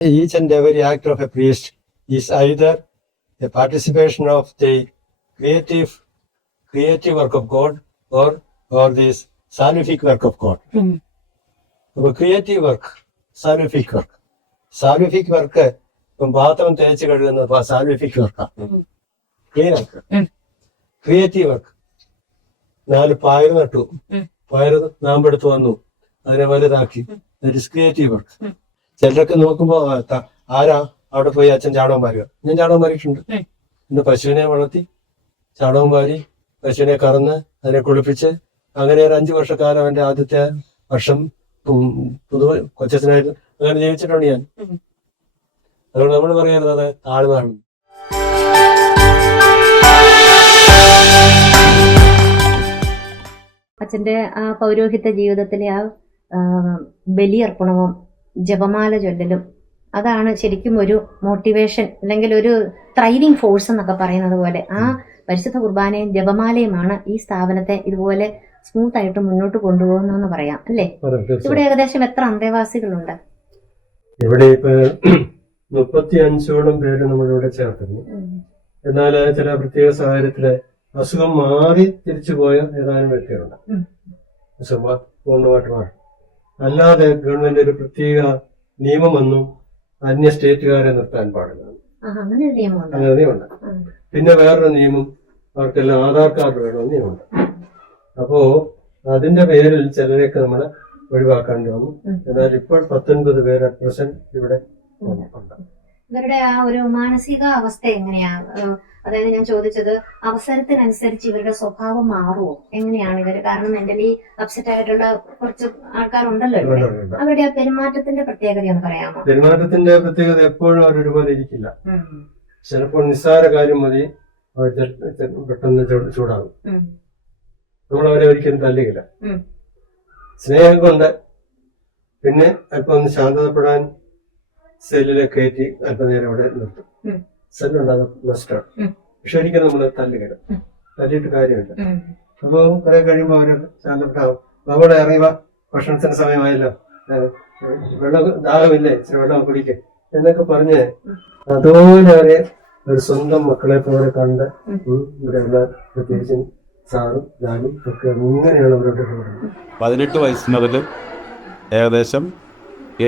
Each and every act of a priest is either a participation of the creative work of God or this salvific work of God. Creative work, salvific work. Salvific work ഇപ്പം പാത്രം തേച്ച് കഴുകുന്നത് salvific വർക്കാണ്, clean work. Creative work, 4 പയർ നട്ടു, പയർ നാമ്പെടുത്ത് വന്നു, അതിനെ വലുതാക്കി, ദാറ്റ് ഈസ് ക്രിയേറ്റീവ് വർക്ക്. ചിലരൊക്കെ നോക്കുമ്പോ ആരാ അവിടെ പോയി അച്ഛൻ ചാണകം വാരുക? ഞാൻ ചാണകം വാരിയിട്ടുണ്ട്. എന്റെ പശുവിനെ വളർത്തി ചാണകം വാരി, പശുവിനെ കറന്ന് അതിനെ കുളിപ്പിച്ച്, അങ്ങനെ ഒരു 5 വർഷക്കാലം എന്റെ ആദ്യത്തെ വർഷം പൊതുവെ കൊച്ചനായിട്ട് അങ്ങനെ ജീവിച്ചിട്ടുണ്ട് ഞാൻ. അതുകൊണ്ട് നമ്മൾ പറയുന്നത് താഴ്ന്നാണ്. അച്ഛന്റെ ആ പൗരോഹിത്യ ജീവിതത്തിലെ ആ ബലിയർപ്പണവും ജപമാല ചൊല്ലലും അതാണ് ശരിക്കും ഒരു മോട്ടിവേഷൻ, അല്ലെങ്കിൽ ഒരു ത്രൈവിംഗ് ഫോഴ്സ് എന്നൊക്കെ പറയുന്നത് പോലെ ആ പരിശുദ്ധ കുർബാനയും ജപമാലയുമാണ് ഈ സ്ഥാപനത്തെ ഇതുപോലെ സ്മൂത്ത് ആയിട്ട് മുന്നോട്ട് കൊണ്ടുപോകുന്നതെന്ന് പറയാം അല്ലേ? ഇവിടെ ഏകദേശം എത്ര അന്തേവാസികളുണ്ട്? ഇവിടെ ഇപ്പൊ 35ഓളം പേര് നമ്മളിവിടെ ചേർത്തിരുന്നു. എന്നാൽ ചില പ്രത്യേക സാഹചര്യത്തില് അസുഖം മാറി തിരിച്ചു പോയ ഏതാനും വ്യക്തികളുണ്ട്. പൂർണ്ണമായിട്ട് മാറി. അല്ലാതെ ഗവൺമെന്റ് ഒരു പ്രത്യേക നിയമമൊന്നും അന്യ സ്റ്റേറ്റുകാരെ നിർത്താൻ പാടില്ല. അങ്ങനെ നിയമമുണ്ട്. പിന്നെ വേറൊരു നിയമം, അവർക്കെല്ലാം ആധാർ കാർഡ് വേണമെന്ന് നിയമമുണ്ട്. അപ്പോ അതിന്റെ പേരിൽ ചിലരെയൊക്കെ നമ്മള് ഒഴിവാക്കേണ്ടി വന്നു. എന്നാൽ ഇപ്പോൾ 19 പേര് പ്രസന്റ് ഇവിടെ ഉണ്ട്. ഇവരുടെ ആ ഒരു മാനസിക അവസ്ഥ എങ്ങനെയാ? അതായത് ഞാൻ ചോദിച്ചത്, അവസരത്തിനനുസരിച്ച് ഇവരുടെ സ്വഭാവം മാറുമോ? എങ്ങനെയാണ് ഇവര്? കാരണം മെന്റലി അപ്സെറ്റ് ആയിട്ടുള്ള കുറച്ച് ആൾക്കാരുണ്ടല്ലോ, അവരുടെ ആ പെരുമാറ്റത്തിന്റെ പ്രത്യേകത ഒന്ന് പറയാമോ? പെരുമാറ്റത്തിന്റെ പ്രത്യേകത എപ്പോഴും അവരൊരുപോലെ ഇരിക്കില്ല. ചിലപ്പോൾ നിസ്സാര കാര്യം മതി അവർ പെട്ടെന്ന് ചൂടാകും. നമ്മളവരെ ഒരിക്കലും തല്ലുകില്ല. സ്നേഹം കൊണ്ട് പിന്നെ അല്പം ഒന്ന് ശാന്തതപ്പെടാൻ സെല്ലിലെ കയറ്റി അല്പനേരം അവിടെ നിർത്തും. സെല്ലുണ്ടാകും മസ്റ്റാണ്. പക്ഷെ ഒരിക്കലും നമ്മള് തല്ലുകില്ല, തല്ലിയിട്ട് കാര്യമില്ല. അപ്പൊ കുറെ കഴിയുമ്പോ അവര് ശാന്തപ്പെട്ടാവും. അവിടെ ഇറങ്ങിവ, ഭക്ഷണത്തിന് സമയമായല്ലോ, വെള്ളം ദാഹമില്ലേ, ഇച്ചിരി വെള്ളം കുടിക്കുക എന്നൊക്കെ പറഞ്ഞ് അതുപോലെ അവരെ ഒരു സ്വന്തം മക്കളെ പോലെ കണ്ട് ഇവിടെയുള്ള പ്രത്യേകിച്ച് സാറും ഞാനും ഒക്കെ ഇങ്ങനെയാണ് അവരുടെ 18 വയസ്സ് മുതൽ ഏകദേശം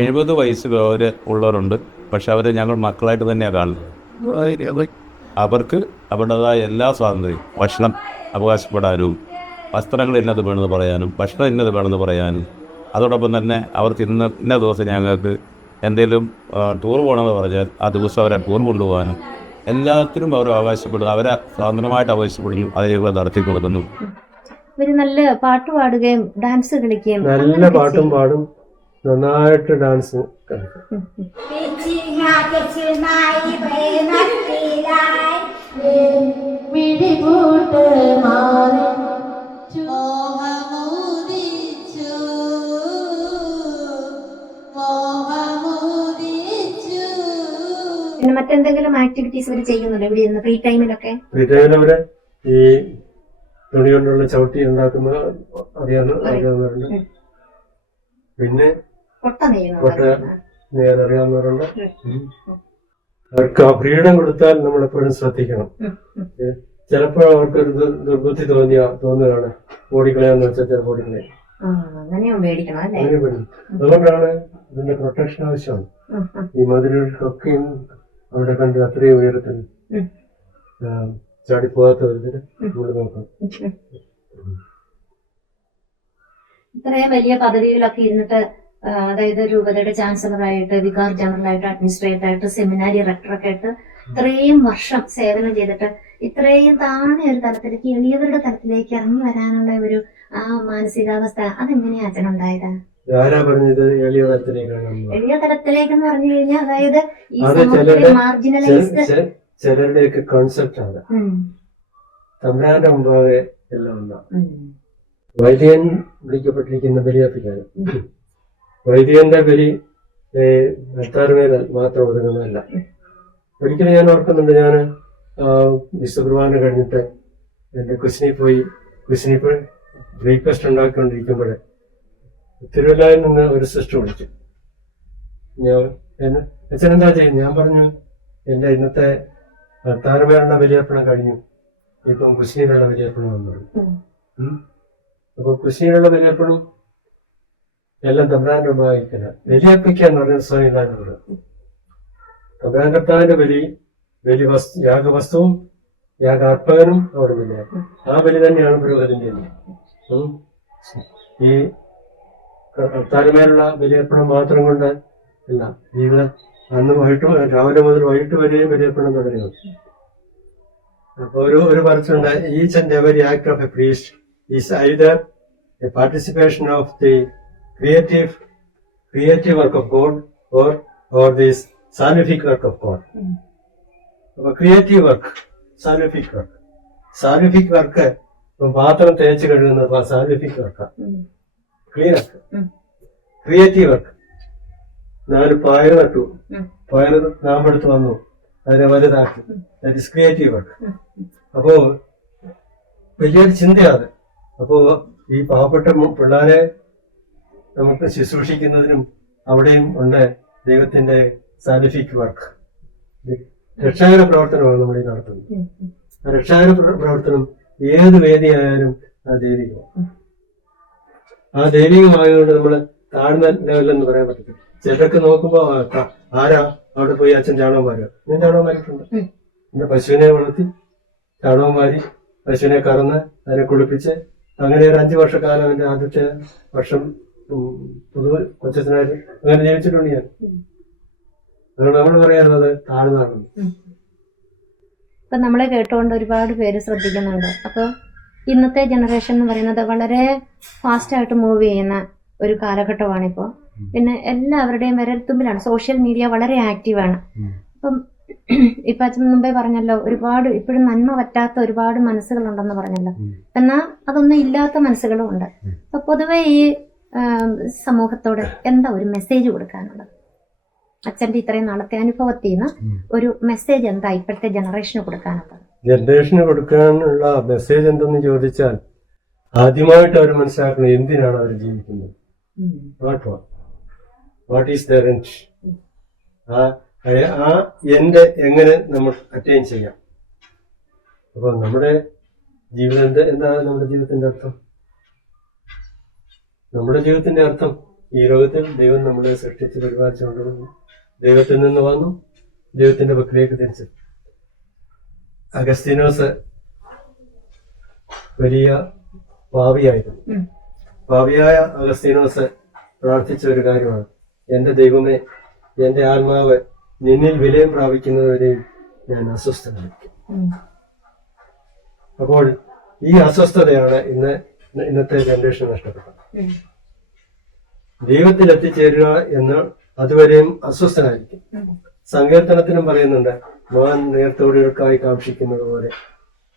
70 വയസ്സ് വരെ ഉള്ളവരുണ്ട്. പക്ഷെ അവരെ ഞങ്ങൾ മക്കളായിട്ട് തന്നെയാണ് കാണുന്നത്. അവർക്ക് അവരുടേതായ എല്ലാ സ്വാതന്ത്ര്യവും, ഭക്ഷണം അവകാശപ്പെടാനും, വസ്ത്രങ്ങൾ ഇന്നത് വേണമെന്ന് പറയാനും, ഭക്ഷണം ഇന്നത് വേണമെന്ന് പറയാനും, അതോടൊപ്പം തന്നെ അവർക്ക് ഇന്ന ദിവസം ഞങ്ങൾക്ക് എന്തെങ്കിലും ടൂർ പോകണമെന്ന് പറഞ്ഞാൽ ആ ദിവസം അവരെ ടൂർ കൊണ്ടുപോകാനും എല്ലാത്തിനും അവർ അവകാശപ്പെടുന്നു. അവരെ സ്വതന്ത്രമായിട്ട് അവകാശപ്പെടുന്നു. അതേപോലെ നടത്തി കൊടുക്കുന്നു. നല്ല പാട്ട് പാടുകയും ഡാൻസ് കളിക്കുകയും, നല്ല പാട്ടും പാടും, നന്നായിട്ട് ഡാൻസ് കളിക്കും. പിന്നെ മറ്റെന്തെങ്കിലും ആക്ടിവിറ്റീസ് ഇവർ ചെയ്യുന്നുണ്ടോ ഇവിടെ ഇരുന്ന് ഫ്രീ ടൈമിലൊക്കെ? ഫ്രീ ടൈമിൽ അവര് ഈ തുണി കൊണ്ടുള്ള ചവിട്ടി ഉണ്ടാക്കുന്ന അറിയാവുന്നവരുണ്ട്. പിന്നെ കൊട്ട അറിയാവുന്നവരുണ്ട്. അവർക്ക് ആ ഫ്രീഡം കൊടുത്താൽ നമ്മൾ എപ്പോഴും ശ്രദ്ധിക്കണം. ചിലപ്പോൾ അവർക്കൊരു ദുർബുദ്ധി തോന്നുകയാണ്, ഓടിക്കളയാന്ന് വെച്ചാൽ ചിലപ്പോൾ ഓടിക്കളയും. അതുകൊണ്ടാണ് ഇതിന്റെ പ്രൊട്ടക്ഷൻ ആവശ്യമാണ്. ഈ മതിലുകൾക്കൊക്കെയും അവിടെ കണ്ട് അത്രയും ഉയരത്തിൽ ചാടിപ്പോകാത്ത വിധത്തിൽ നമ്മൾ നോക്കണം. ഇത്രയും വലിയ പദവിയിലൊക്കെ ഇരുന്നിട്ട്, അതായത് രൂപതയുടെ ചാൻസലറായിട്ട്, വികാർ ജനറലായിട്ട്, അഡ്മിനിസ്ട്രേറ്റർ ആയിട്ട്, സെമിനാരി റെക്ടറൊക്കെ ആയിട്ട് ഇത്രയും വർഷം സേവനം ചെയ്തിട്ട് ഇത്രയും താഴെ ഒരു തലത്തിലേക്ക്, എളിയവരുടെ തലത്തിലേക്ക് ഇറങ്ങി വരാനുള്ള ഒരു ആ മാനസികാവസ്ഥ അതെങ്ങനെയാ അച്ഛനുണ്ടായത്? എളിയ തലത്തിലേക്ക് എന്ന് പറഞ്ഞു കഴിഞ്ഞാൽ, അതായത് ഈ മാർജിനലൈസ്ഡ് ചിലരുടെയൊക്കെ കോൺസെപ്റ്റ് ആണ്. തമ്പുരാന്റെ മുമ്പാകെ എല്ലാം ഉണ്ടാവും. വൈദികൻ വിളിക്കപ്പെട്ടിരിക്കുന്ന ബലിയർപ്പിക്കാനും, വൈദികന്റെ ബലി അത്താറുമേൽ മാത്രം ഒതുങ്ങുന്നതല്ല. ഒരിക്കലും ഞാൻ ഓർക്കുന്നുണ്ട്, ഞാൻ വിശുദ്ധകുർബാന കഴിഞ്ഞിട്ട് എന്റെ കുസിനിൽ പോയി ബ്രേക്ക്ഫാസ്റ്റ് ഉണ്ടാക്കിക്കൊണ്ടിരിക്കുമ്പോഴേ തിരുവല്ലയിൽ നിന്ന് ഒരു സിസ്റ്റർ വിളിച്ചു. ഞാൻ അച്ഛൻ എന്താ ചെയ്യുന്നത്? ഞാൻ പറഞ്ഞു എന്റെ ഇന്നത്തെ താരമേറുള്ള ബലിയർപ്പണം കഴിഞ്ഞു, ഇപ്പം കുശിയിലുള്ള ബലിയർപ്പണം വന്നു. അപ്പൊ കുശിയിലുള്ള ബലിയർപ്പണം എല്ലാം തമ്പ്രാന്റെ ഉപയോഗിക്കില്ല. ബലിയർപ്പിക്കുക എന്ന് പറഞ്ഞ സ്വയം ഇല്ലാതെ തമ്പ്രാൻ കർത്താവിന്റെ യാഗവസ്തുവും യാഗാർപ്പകനും അവിടെ ബലിയാണ്. ആ ബലി തന്നെയാണ് പുരോഹിതന്റെ. ഈ താരമേലുള്ള ബലിയർപ്പണം മാത്രം കൊണ്ട് ഇല്ല, ജീവിതം അന്ന് രാവിലെ മുതൽ വൈകിട്ട് വരെയും ബലിയർപ്പണം തുടരുന്നു. അപ്പൊ ഒരു പറച്ചുണ്ട്, each and every act of a priest is either a participation of the creative work of God or this salvific work of God. അപ്പൊ ക്രിയേറ്റീവ് വർക്ക്, സാലിഫിക് വർക്ക് പാത്രം തേച്ച് കഴുകുന്നത് സാലിഫിക് വർക്കാണ്, ക്ലീൻ വർക്ക്. ക്രിയേറ്റീവ് വർക്ക്, 4 പയർ നട്ടു, പയർ നാമ്പെടുത്ത് വന്നു, അതിനെ വലുതാക്കി, ദാറ്റ് ഇസ് ക്രിയേറ്റീവ് വർക്ക്. അപ്പോ വലിയൊരു ചിന്തയാണ്. അപ്പോ ഈ പാവപ്പെട്ട പിള്ളേരെ നമുക്ക് ശുശ്രൂഷിക്കുന്നതിനും അവിടെയും ഉണ്ട് ദൈവത്തിന്റെ സാലിഫിക് വർക്ക്. രക്ഷാകര പ്രവർത്തനമാണ് നമ്മൾ ഈ നടത്തുന്നത്. ആ രക്ഷാകര പ്രവർത്തനം ഏത് വേദിയായാലും അത് ദൈവികമാണ്. ആ ദൈവികമായതുകൊണ്ട് നമ്മൾ താഴ്ന്ന ലെവലെന്ന് പറയാൻ പറ്റത്തില്ല. ചിലർക്ക് നോക്കുമ്പോ ആരാ അവിടെ പോയി അച്ഛൻ ചാണകം മാറുക? ഞാൻ ചാണകം മാറിയിട്ടുണ്ട്. പിന്നെ പശുവിനെ വളർത്തി ചാണകം മാറി, പശുവിനെ കറന്ന് അതിനെ കുളിപ്പിച്ച് അങ്ങനെ ഒരു 5 വർഷക്കാലം എന്റെ ആദ്യത്തെ വർഷം പൊതുവെ കൊച്ചനായിട്ട് അങ്ങനെ ജീവിച്ചിട്ടുണ്ട് ഞാൻ. അതുകൊണ്ട് നമ്മൾ പറയാറുള്ളത് താഴ്ന്നാണ്. ഇപ്പൊ നമ്മളെ കേട്ടുകൊണ്ട് ഒരുപാട് പേര് ശ്രദ്ധിക്കുന്നുണ്ട്. അപ്പൊ ഇന്നത്തെ ജനറേഷൻ എന്ന് പറയുന്നത് വളരെ ഫാസ്റ്റ് ആയിട്ട് മൂവ് ചെയ്യുന്ന ഒരു കാലഘട്ടമാണിപ്പോ. പിന്നെ എല്ലാവരുടെയും വിരൽത്തുമ്പിലാണ്. സോഷ്യൽ മീഡിയ വളരെ ആക്റ്റീവാണ്. അപ്പം ഇപ്പൊ അച്ഛൻ മുമ്പേ പറഞ്ഞല്ലോ, ഒരുപാട് ഇപ്പോഴും നന്മ പറ്റാത്ത ഒരുപാട് മനസ്സുകളുണ്ടെന്ന് പറഞ്ഞല്ലോ. എന്നാൽ അതൊന്നും ഇല്ലാത്ത മനസ്സുകളും ഉണ്ട്. അപ്പൊ പൊതുവെ ഈ സമൂഹത്തോട് എന്താ ഒരു മെസ്സേജ് കൊടുക്കാനുള്ളത്? അച്ഛന്റെ ഇത്രയും നാളത്തെ അനുഭവത്തിൽ നിന്ന് ഒരു മെസ്സേജ് എന്താ ഇപ്പോഴത്തെ ജനറേഷന് കൊടുക്കാനുള്ളത്? ജനറേഷന് കൊടുക്കാനുള്ള മെസ്സേജ് എന്തെന്ന് ചോദിച്ചാൽ, ആദ്യമായിട്ട് അവർ മനസ്സിലാക്കണം എന്തിനാണ് അവർ ജീവിക്കുന്നത്. What is there end? ആ എൻഡ് എങ്ങനെ നമ്മൾ അറ്റൈൻ ചെയ്യാം? അപ്പൊ നമ്മുടെ ജീവിതം എന്താണ്? നമ്മുടെ ജീവിതത്തിന്റെ അർത്ഥം, നമ്മുടെ ജീവിതത്തിന്റെ അർത്ഥം ഈ ലോകത്തിൽ ദൈവം നമ്മളെ സൃഷ്ടിച്ച് പരിപാലിച്ചുകൊണ്ടിരുന്നു. ദൈവത്തിൽ നിന്ന് വന്നു, ദൈവത്തിന്റെ പക്കലേക്ക് തിരിച്ചു. അഗസ്തീനോസ് വലിയ പാപിയായിരുന്നു. പാപിയായ അഗസ്തീനോസ് പ്രാർത്ഥിച്ച ഒരു കാര്യമാണ്, എന്റെ ദൈവമേ, എന്റെ ആത്മാവ് നിന്നിൽ വിലയം പ്രാപിക്കുന്നതുവരെയും ഞാൻ അസ്വസ്ഥനായിരിക്കും. അപ്പോൾ ഈ അസ്വസ്ഥതയാണ് ഇന്നത്തെ ജനറേഷൻ നഷ്ടപ്പെട്ടത്. ദൈവത്തിൽ എത്തിച്ചേരുക എന്ന് അതുവരെയും അസ്വസ്ഥനായിരിക്കും. സങ്കീർത്തനത്തിനും പറയുന്നുണ്ട്, മാൻ നേർത്തോടുകൾക്കായി കാക്ഷിക്കുന്നത് പോലെ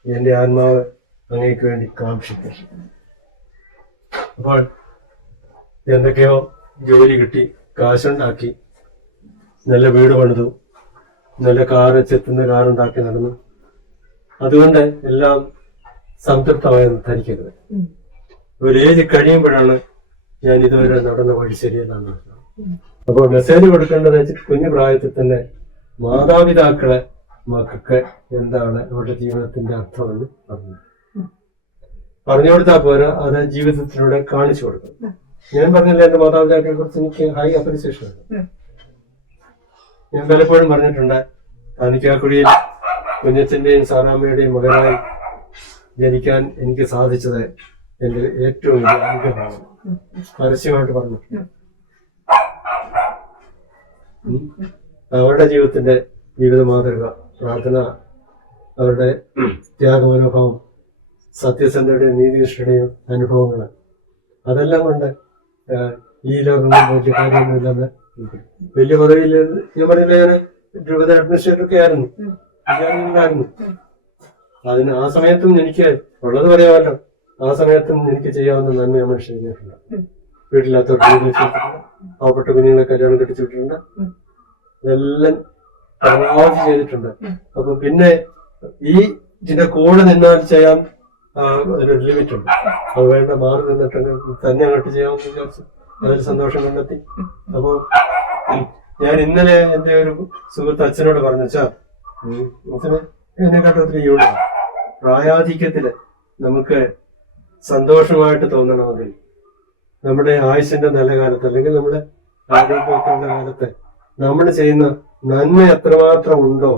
എന്റെ ആത്മാവ് അങ്ങേക്ക് വേണ്ടി കാക്ഷിക്കും. അപ്പോൾ എന്തൊക്കെയോ ജോലി കിട്ടി, കാശുണ്ടാക്കി, നല്ല വീട് പണിതു, നല്ല ചെത്തുന്ന കാറുണ്ടാക്കി നടന്നു. അതുകൊണ്ട് എല്ലാം സംതൃപ്തമായെന്ന് ധരിക്കരുത്. ഒരു ഏജ് കഴിയുമ്പോഴാണ് ഞാൻ ഇതുവരെ നടന്ന വഴി ശരിയെന്നാണ്. അപ്പോൾ മെസ്സേജ് കൊടുക്കേണ്ടത് കുഞ്ഞു പ്രായത്തിൽ തന്നെ മാതാപിതാക്കളെ മക്കൾക്ക് എന്താണ് അവരുടെ ജീവിതത്തിന്റെ അർത്ഥമെന്ന് പറഞ്ഞു കൊടുത്താൽ പോരാ, അത് ജീവിതത്തിലൂടെ കാണിച്ചു കൊടുക്കണം. ഞാൻ പറഞ്ഞില്ല, എന്റെ മാതാപിതാക്കളെ കുറിച്ച് എനിക്ക് ഹൈ അപ്രീസിയേഷൻ ഉണ്ട്. ഞാൻ പലപ്പോഴും പറഞ്ഞിട്ടുണ്ട്, താനിക്കാക്കുടിയിൽ കുഞ്ഞച്ചന്റെയും സാറാമ്മയുടെയും മകനായി ജനിക്കാൻ എനിക്ക് സാധിച്ചത് എന്റെ ഏറ്റവും വലിയ അനുഗ്രഹമാണ്. പരസ്യമായിട്ട് പറഞ്ഞു. അവരുടെ ജീവിത മാതൃക, പ്രാർത്ഥന, അവരുടെ ത്യാഗമനോഭാവം, സത്യസന്ധയുടെയും നീതിനിഷ്ഠയുടെയും അനുഭവങ്ങൾ, അതെല്ലാം കൊണ്ട് ഈ ലോകം വലിയ കാര്യമൊന്നുമില്ലാതെ വലിയ പദവിയിൽ ഞാൻ പറഞ്ഞില്ല, ഞാൻ രൂപത അഡ്മിനിസ്ട്രേറ്റർ ഒക്കെ ആയിരുന്നു, ഉണ്ടായിരുന്നു. അതിന് ആ സമയത്തും എനിക്ക് ഉള്ളത് പറയാമല്ലോ, ആ സമയത്തും എനിക്ക് ചെയ്യാവുന്ന നന്മ നമ്മൾ ചെയ്തിട്ടുണ്ട്. വീട്ടിലാത്തവർക്ക് പാവപ്പെട്ട കുഞ്ഞുങ്ങളെ കല്യാണം കെട്ടിച്ചു വിട്ടിട്ടുണ്ട്. ഇതെല്ലാം പരമാവധി ചെയ്തിട്ടുണ്ട്. അപ്പൊ പിന്നെ ഇതിന്റെ കൂടെ നിന്നാൽ ചെയ്യാൻ ഒരു ലിമിറ്റ് ഉണ്ട്. അത് വേണ്ട, മാറി നിന്നിട്ട് തന്നെ അങ്ങോട്ട് ചെയ്യാമെന്ന് വിചാരിച്ചു. അതിൽ സന്തോഷം കണ്ടെത്തി. അപ്പോ ഞാൻ ഇന്നലെ എന്റെ ഒരു സുഹൃത്ത് അച്ഛനോട് പറഞ്ഞു, വെച്ചാ അച്ഛന് എന്നെക്കാട്ടും ഒത്തിരി യൂണിറ്റ് പ്രായാധിക്യത്തില് നമുക്ക് സന്തോഷമായിട്ട് തോന്നണമെങ്കിൽ നമ്മുടെ ആയുസിന്റെ നല്ല കാലത്ത് അല്ലെങ്കിൽ നമ്മുടെ ആരോഗ്യത്തിന്റെ കാലത്ത് നമ്മൾ ചെയ്യുന്ന നന്മ എത്രമാത്രം ഉണ്ടോ,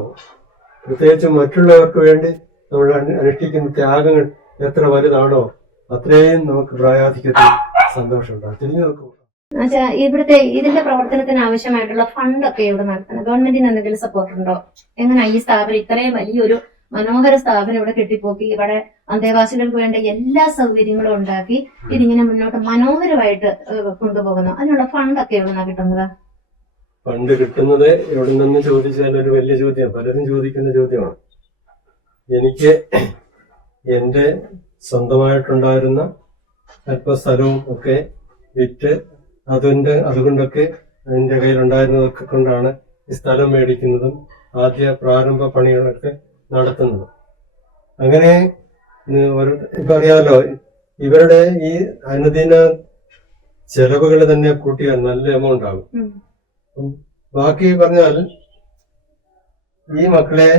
പ്രത്യേകിച്ച് മറ്റുള്ളവർക്ക് വേണ്ടി നമ്മൾ അനുഷ്ഠിക്കുന്ന ത്യാഗങ്ങൾ എത്ര വലുതാണോ അത്രയും നമുക്ക് പ്രായാധിക്യത്തിൽ സന്തോഷമുണ്ടാകും. തിരിഞ്ഞു നോക്കും. ഇവിടുത്തെ ഇതിന്റെ പ്രവർത്തനത്തിന് ആവശ്യമായിട്ടുള്ള ഫണ്ടൊക്കെ എവിടെ നടത്തുന്നത്? ഗവൺമെന്റിന് എന്തെങ്കിലും സപ്പോർട്ട് ഉണ്ടോ? എങ്ങനെ ഈ സ്ഥാപനം ഇത്രയും വലിയൊരു മനോഹര സ്ഥാപനം ഇവിടെ കെട്ടിപ്പോക്കി ഇവിടെ അന്തേവാസികൾക്ക് വേണ്ട എല്ലാ സൗകര്യങ്ങളും ഉണ്ടാക്കി ഇതിങ്ങനെ മുന്നോട്ട് മനോഹരമായിട്ട് കൊണ്ടുപോകുന്നു? അതിനുള്ള ഫണ്ടൊക്കെ എവിടെ കിട്ടുന്നത്? ഫണ്ട് കിട്ടുന്നത് എവിടെ നിന്ന് ചോദിച്ചാൽ ഒരു വലിയ ചോദ്യം, പലരും ചോദിക്കുന്ന ചോദ്യമാണ്. എനിക്ക് എന്റെ സ്വന്തമായിട്ടുണ്ടായിരുന്ന അല്പ സ്ഥലവും ഒക്കെ വിറ്റ് അതുകൊണ്ടൊക്കെ എന്റെ കയ്യിലുണ്ടായിരുന്നതൊക്കെ കൊണ്ടാണ് ഈ സ്ഥലം മേടിക്കുന്നതും ആദ്യ പ്രാരംഭ പണികളൊക്കെ നടത്തുന്നത്. അങ്ങനെ ഇപ്പൊ അറിയാമല്ലോ, ഇവരുടെ ഈ അനുദിന ചെലവുകൾ തന്നെ കൂട്ടിയാൽ നല്ല എമൗണ്ട് ആകും. ബാക്കി പറഞ്ഞാൽ ഈ മക്കളെ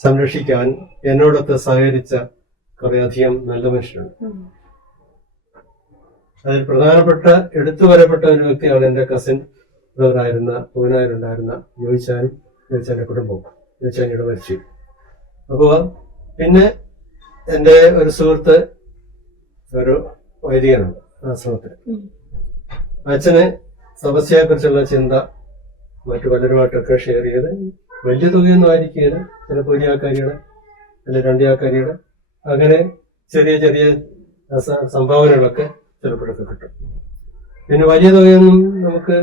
സംരക്ഷിക്കാൻ എന്നോടൊത്ത് സഹകരിച്ച കുറേയധികം നല്ല മനുഷ്യരുണ്ട്. അതിൽ പ്രധാനപ്പെട്ട എടുത്തു വരപ്പെട്ട ഒരു വ്യക്തിയാണ് എന്റെ കസിൻ ബ്രദറായിരുന്ന പൂനായിലുണ്ടായിരുന്ന യോയിച്ചാന്റെ കുടുംബം, യോയിച്ചാനിയുടെ മരിച്ചു. അപ്പോ പിന്നെ എന്റെ ഒരു സുഹൃത്ത് ഒരു വൈദികനുണ്ട് ആശ്രമത്തിൽ. അച്ഛന് സമസ്യയെ കുറിച്ചുള്ള ചിന്ത മറ്റു പലരുമായിട്ടൊക്കെ ഷെയർ ചെയ്ത് വലിയ തുകയൊന്നും ആയിരിക്കുകയില്ല, ചിലപ്പോൾ ഒരു ആൾക്കാരിയുടെ അല്ലെങ്കിൽ രണ്ടാൾക്കാരിയുടെ അങ്ങനെ ചെറിയ ചെറിയ സംഭാവനകളൊക്കെ ചിലപ്പോഴൊക്കെ കിട്ടും. പിന്നെ വലിയ തുകയൊന്നും നമുക്ക്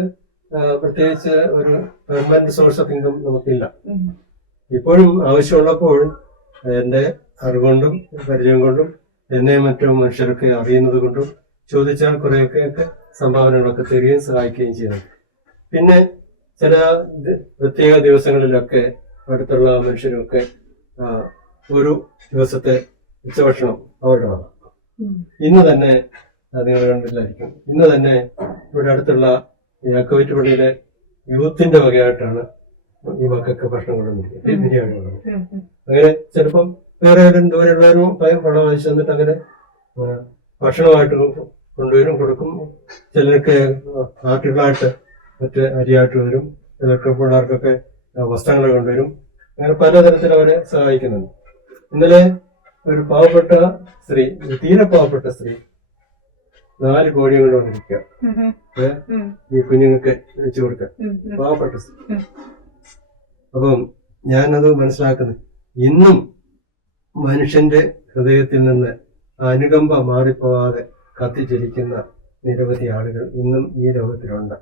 പ്രത്യേകിച്ച് ഒരു പെർമനന്റ് സോഴ്സ് ഓഫ് ഇൻകം നമുക്കില്ല. ഇപ്പോഴും ആവശ്യമുള്ളപ്പോൾ എന്റെ അറിവുകൊണ്ടും പരിചയം കൊണ്ടും എന്നെ മറ്റു മനുഷ്യരൊക്കെ അറിയുന്നത് കൊണ്ടും ചോദിച്ചാൽ കുറെയൊക്കെ സംഭാവനകളൊക്കെ തരികയും സഹായിക്കുകയും ചെയ്യുന്നു. പിന്നെ ചില പ്രത്യേക ദിവസങ്ങളിലൊക്കെ അടുത്തുള്ള മനുഷ്യരൊക്കെ ഒരു ദിവസത്തെ ഉച്ചഭക്ഷണം അവരുടേതാണ്. ഇന്ന് തന്നെ നിങ്ങൾ കണ്ടില്ലായിരിക്കും, ഇന്ന് തന്നെ ഇവിടെ അടുത്തുള്ള യാക്കോബിറ്റ് പള്ളിയിലെ യൂത്തിന്റെ വകയായിട്ടാണ് ഈ മക്കൾക്ക് ഭക്ഷണം കൊണ്ടുവന്നിരിക്കുന്നത്, ബിരിയാണി കൊണ്ടുവന്നത്. അങ്ങനെ ചിലപ്പം വേറെ ദൂരെയുള്ളവരും പണം വാങ്ങിച്ചു തന്നിട്ട് അങ്ങനെ ഭക്ഷണമായിട്ട് കൊണ്ടുവരും, കൊടുക്കും. ചിലർക്ക് ആർട്ടികളായിട്ട് മറ്റ് അരിയായിട്ട് വരും, ചിലർക്ക് പിള്ളേർക്കൊക്കെ വസ്ത്രങ്ങൾ കൊണ്ടുവരും. അങ്ങനെ പലതരത്തിൽ അവരെ സഹായിക്കുന്നുണ്ട്. ഇന്നലെ ഒരു പാവപ്പെട്ട സ്ത്രീ, തീരെ പാവപ്പെട്ട സ്ത്രീ 4 കോഴി കൊണ്ട് വന്നിരിക്കുക ഈ കുഞ്ഞുങ്ങൾക്ക് വെച്ചു കൊടുക്കാൻ, പാവപ്പെട്ട സ്ത്രീ. അപ്പം ഞാനത് മനസ്സിലാക്കുന്നത് ഇന്നും മനുഷ്യന്റെ ഹൃദയത്തിൽ നിന്ന് അനുകമ്പ മാറിപ്പോവാതെ കത്തിച്ചിരിക്കുന്ന നിരവധി ആളുകൾ ഇന്നും ഈ ലോകത്തിലുണ്ട്.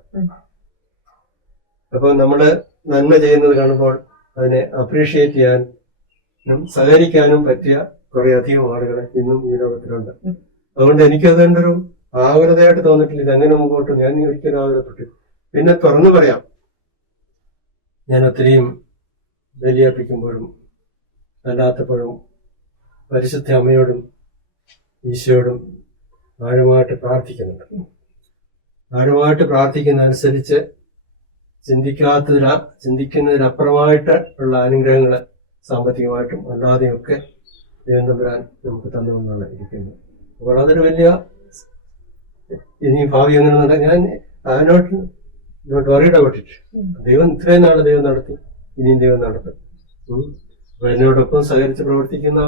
അപ്പൊ നമ്മള് നന്മ ചെയ്യുന്നത് കാണുമ്പോൾ അതിനെ അപ്രീഷിയേറ്റ് ചെയ്യാനും സഹകരിക്കാനും പറ്റിയ കുറെ അധികം ആളുകൾ ഇന്നും ഈ ലോകത്തിലുണ്ട്. അതുകൊണ്ട് എനിക്കതുകൊണ്ട് ഒരു ആകുലതയായിട്ട് തോന്നിയിട്ടില്ല. ഇതെങ്ങനെ മുമ്പോട്ട് ഞാൻ ഒരിക്കലും ആകുലപ്പെട്ടില്ല. പിന്നെ തുറന്നു പറയാം, ഞാൻ ഒത്തിരിയും ബലിയർപ്പിക്കുമ്പോഴും അല്ലാത്തപ്പോഴും പരിശുദ്ധ അമ്മയോടും ഈശോയോടും ആഴമായിട്ട് പ്രാർത്ഥിക്കുന്നുണ്ട്. ആഴമായിട്ട് പ്രാർത്ഥിക്കുന്ന അനുസരിച്ച് ചിന്തിക്കുന്നതിനപ്പുറമായിട്ട് ഉള്ള അനുഗ്രഹങ്ങൾ സാമ്പത്തികമായിട്ടും അല്ലാതെയൊക്കെ ദൈവം തമ്പുരാൻ നമുക്ക് തന്നുകൊണ്ടാണ് ഇരിക്കുന്നത്. അപ്പോൾ അതൊരു വലിയ ഇനി ഭാവി എങ്ങനെ ഞാൻ നോട്ട് വറീഡ് അബൌട്ട് ഇറ്റ്. ദൈവം ഇത്രയും നാളെ ദൈവം നടത്തി, ഇനിയും ദൈവം നടത്തും. അപ്പൊ എന്നോടൊപ്പം സഹകരിച്ച് പ്രവർത്തിക്കുന്ന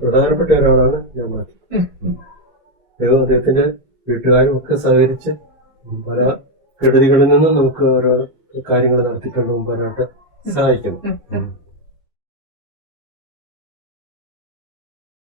പ്രധാനപ്പെട്ട ഒരാളാണ് ഞാൻ മാറ്റി. ദൈവം അദ്ദേഹത്തിന്റെ വീട്ടുകാരും ഒക്കെ സഹകരിച്ച് പല കെടുതികളിൽ നിന്നും നമുക്ക് ഓരോ കാര്യങ്ങൾ നടത്തിക്കൊണ്ട് മുമ്പാനായിട്ട് സഹായിക്കുന്നു.